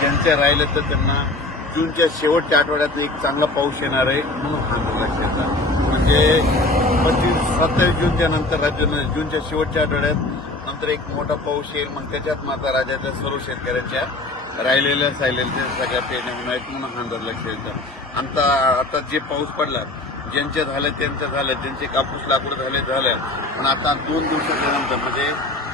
ज्यांच्या राहिले तर त्यांना जूनच्या शेवटच्या आठवड्यात एक चांगला पाऊस येणार आहे म्हणून हा अंदाज म्हणजे पंचवीस सत्तावीस जूनच्या नंतर राज्य जूनच्या शेवटच्या आठवड्यात नंतर एक मोठा पाऊस येईल. मग त्याच्यात माझा राज्याच्या सर्व शेतकऱ्यांच्या राहिलेल्या सायलेल्या सगळ्या पेरण्या होणार आहेत म्हणून हा निर्लक्ष येतं आमचा आता जे पाऊस पडला ज्यांच्या झालं त्यांचं झालं ज्यांचे कापूस लाकूड झाले झालं. पण आता दोन दिवसाच्या नंतर म्हणजे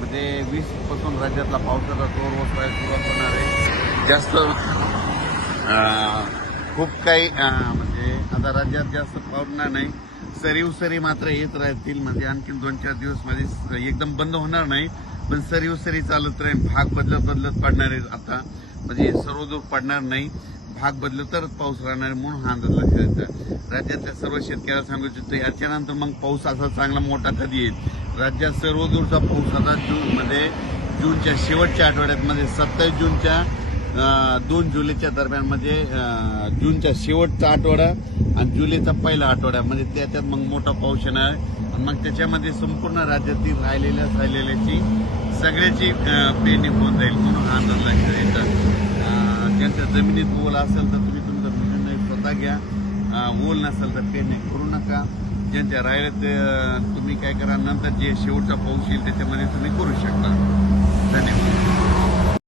म्हणजे वीसपासून राज्यातला पावसाचा जोर वसरायला सुरुवात होणार आहे. जास्त खूप काही म्हणजे आता राज्यात जास्त पावणार नाही. सरीव सरी मात्र येत राहतील. म्हणजे आणखी दोन चार दिवस म्हणजे एकदम बंद होणार नाही. पण सरीव सरी चालत राहील. भाग बदलत बदलत पडणार आहे आता. म्हणजे सर्व दूर पडणार नाही. भाग बदलो तरच पाऊस राहणार म्हणून हा अंदाज लक्षात राज्यातल्या सर्व शेतकऱ्याला सांगू इच्छितो याच्यानंतर मग पाऊस असा चांगला मोठा कधी येईल? राज्यात सर्व दूरचा पाऊस आता जूनमध्ये जूनच्या शेवटच्या आठवड्यात म्हणजे सत्तावीस जूनच्या दोन जुलैच्या दरम्यान म्हणजे जूनच्या शेवटचा आठवडा आणि जुलैचा पहिला आठवडा. म्हणजे त्याच्यात मग मोठा पाऊस येणार. आहे. आणि मग त्याच्यामध्ये संपूर्ण राज्यातील राहिलेल्या राहिलेल्याची सगळ्याची पेरणी होऊन जाईल म्हणून हा अंदाज लक्षात येतात ज्यांच्या जमिनीत ओल असेल तर तुम्ही तुमचा निर्णय स्वतः घ्या. ओल नसेल तर पेरणी करू नका. ज्यांच्या राहिले ते तुम्ही काय करा नंतर जे शेवटचा पाऊस येईल त्याच्यामध्ये तुम्ही करू शकता. धन्यवाद.